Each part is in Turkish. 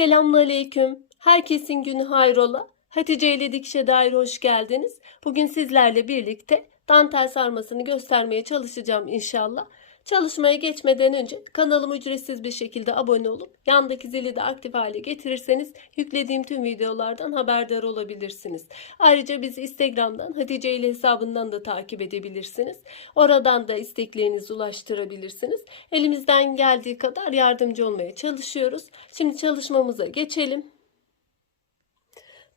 Selamünaleyküm. Herkesin günü hayrola. Hatice ile Dikişe dair hoş geldiniz. Bugün sizlerle birlikte dantel sarmasını göstermeye çalışacağım inşallah. Çalışmaya geçmeden önce kanalıma ücretsiz bir şekilde abone olup yandaki zili de aktif hale getirirseniz yüklediğim tüm videolardan haberdar olabilirsiniz. Ayrıca bizi Instagram'dan Hatice ile hesabından da takip edebilirsiniz. Oradan da isteklerinizi ulaştırabilirsiniz. Elimizden geldiği kadar yardımcı olmaya çalışıyoruz. Şimdi çalışmamıza geçelim.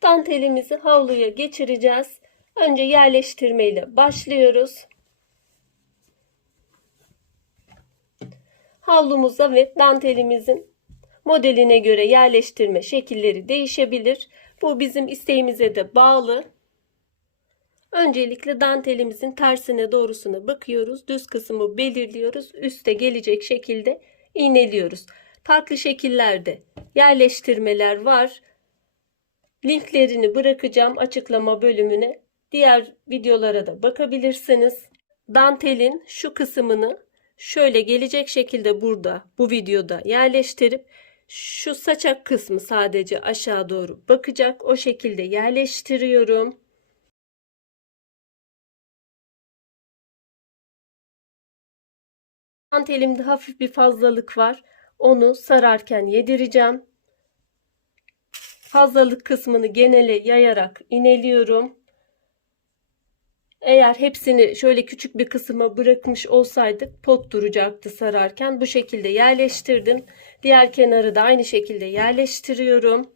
Dantelimizi havluya geçireceğiz. Önce yerleştirmeyle başlıyoruz. Havlumuza ve dantelimizin modeline göre yerleştirme şekilleri değişebilir. Bu bizim isteğimize de bağlı. Öncelikle dantelimizin tersine doğrusuna bakıyoruz. Düz kısmı belirliyoruz. Üste gelecek şekilde iğneliyoruz. Farklı şekillerde yerleştirmeler var. Linklerini bırakacağım açıklama bölümüne. Diğer videolara da bakabilirsiniz. Dantelin şu kısmını şöyle gelecek şekilde burada bu videoda yerleştirip şu saçak kısmı sadece aşağı doğru bakacak. O şekilde yerleştiriyorum. Dantelimde hafif bir fazlalık var. Onu sararken yedireceğim. Fazlalık kısmını genele yayarak ineliyorum. Eğer hepsini şöyle küçük bir kısma bırakmış olsaydık pot duracaktı sararken. Bu şekilde yerleştirdim. Diğer kenarı da aynı şekilde yerleştiriyorum.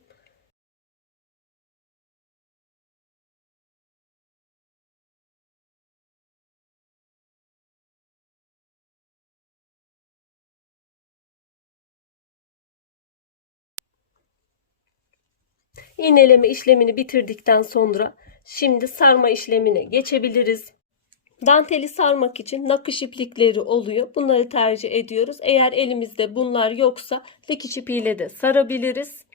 İğneleme işlemini bitirdikten sonra şimdi sarma işlemine geçebiliriz. Danteli sarmak için nakış iplikleri oluyor. Bunları tercih ediyoruz. Eğer elimizde bunlar yoksa dikiş ipiyle de sarabiliriz.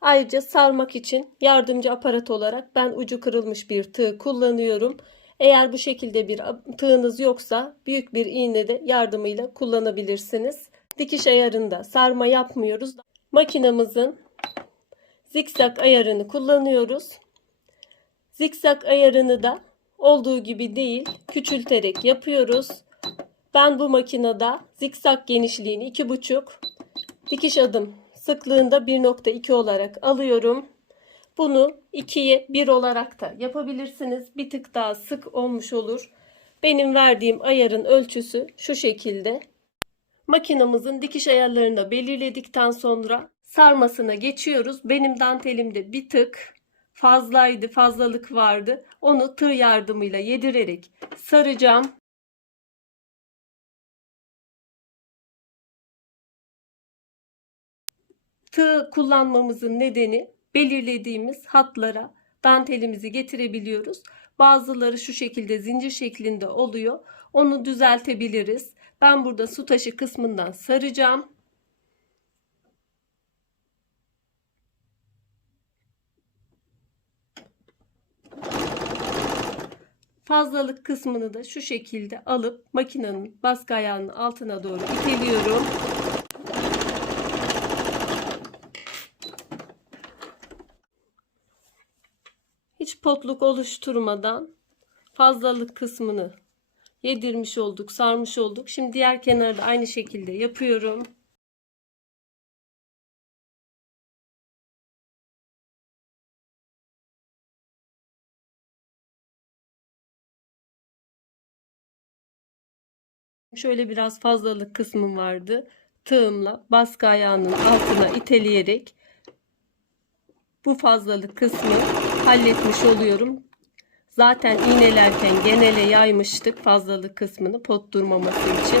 Ayrıca sarmak için yardımcı aparat olarak ben ucu kırılmış bir tığ kullanıyorum. Eğer bu şekilde bir tığınız yoksa büyük bir iğne de yardımıyla kullanabilirsiniz. Dikiş ayarında sarma yapmıyoruz. Makinamızın zikzak ayarını kullanıyoruz. Zikzak ayarını da olduğu gibi değil küçülterek yapıyoruz. Ben bu makinede zikzak genişliğini 2,5 dikiş adım sıklığında 1.2 olarak alıyorum. Bunu 2'ye 1 olarak da yapabilirsiniz. Bir tık daha sık olmuş olur. Benim verdiğim ayarın ölçüsü şu şekilde. Makinamızın dikiş ayarlarını belirledikten sonra sarmasına geçiyoruz. Benim dantelimde bir tık fazlaydı, fazlalık vardı. Onu tığ yardımıyla yedirerek saracağım. Tığ kullanmamızın nedeni belirlediğimiz hatlara dantelimizi getirebiliyoruz. Bazıları şu şekilde zincir şeklinde oluyor. Onu düzeltebiliriz. Ben burada su taşı kısmından saracağım. Fazlalık kısmını da şu şekilde alıp makinenin baskı ayağının altına doğru iteliyorum. Hiç potluk oluşturmadan fazlalık kısmını yedirmiş olduk, sarmış olduk. Şimdi diğer kenarı da aynı şekilde yapıyorum. Şöyle biraz fazlalık kısmım vardı. Tığımla baskı ayağının altına iteleyerek bu fazlalık kısmı halletmiş oluyorum. Zaten iğnelerken genele yaymıştık fazlalık kısmını pot durmaması için.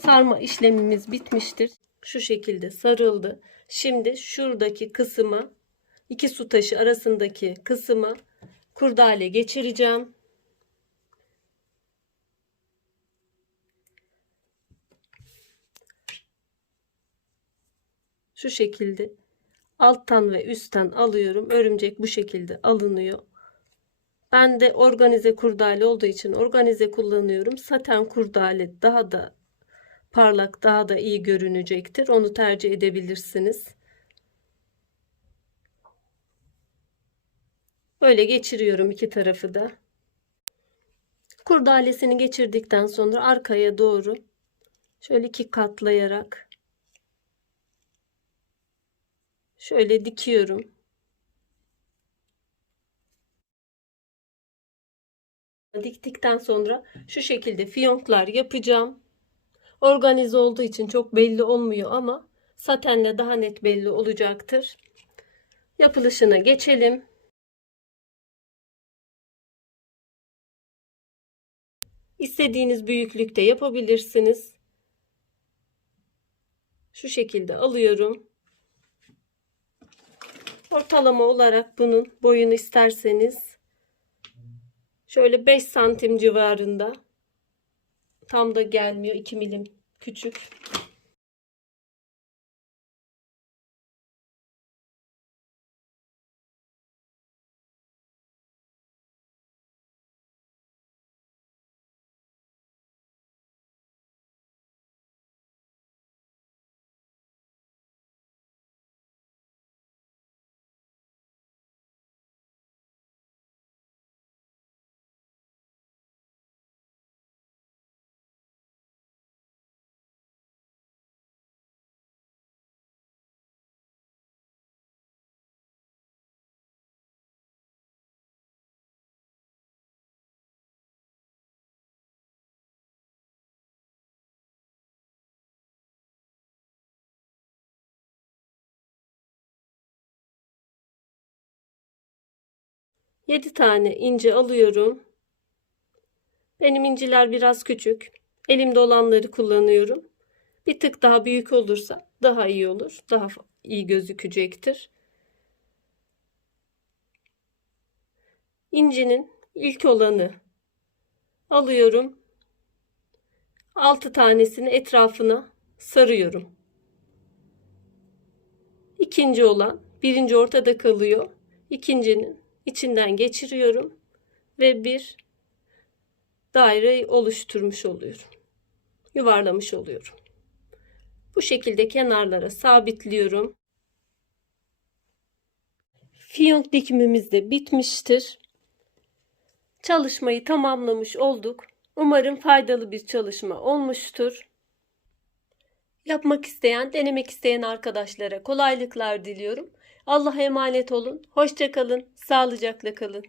Sarma işlemimiz bitmiştir. Şu şekilde sarıldı. Şimdi şuradaki kısma iki su taşı arasındaki kısma kurdale geçireceğim. şu şekilde alttan ve üstten alıyorum. Örümcek bu şekilde alınıyor. Ben de organize kurdale olduğu için organize kullanıyorum. Saten kurdale daha da parlak, daha da iyi görünecektir. Onu tercih edebilirsiniz. Böyle geçiriyorum iki tarafı da. Kurdalesini geçirdikten sonra arkaya doğru şöyle iki katlayarak şöyle dikiyorum. Diktikten sonra şu şekilde fiyonklar yapacağım. Organize olduğu için çok belli olmuyor ama satenle daha net belli olacaktır. Yapılışına geçelim. İstediğiniz büyüklükte yapabilirsiniz. Şu şekilde alıyorum. Ortalama olarak bunun boyunu isterseniz şöyle 5 santim civarında tam da gelmiyor 2 milim küçük. Yedi tane ince alıyorum. Benim inciler biraz küçük. Elimde olanları kullanıyorum. Bir tık daha büyük olursa daha iyi olur. Daha iyi gözükecektir. İncinin ilk olanı alıyorum. 6 tanesini etrafına sarıyorum. İkinci olan birinci ortada kalıyor. İkincinin içinden geçiriyorum ve bir daire oluşturmuş oluyorum. Yuvarlamış oluyorum. Bu şekilde kenarlara sabitliyorum. Fiyonk dikimimiz de bitmiştir. Çalışmayı tamamlamış olduk. Umarım faydalı bir çalışma olmuştur. Yapmak isteyen, denemek isteyen arkadaşlara kolaylıklar diliyorum. Allah'a emanet olun. Hoşça kalın. Sağlıcakla kalın.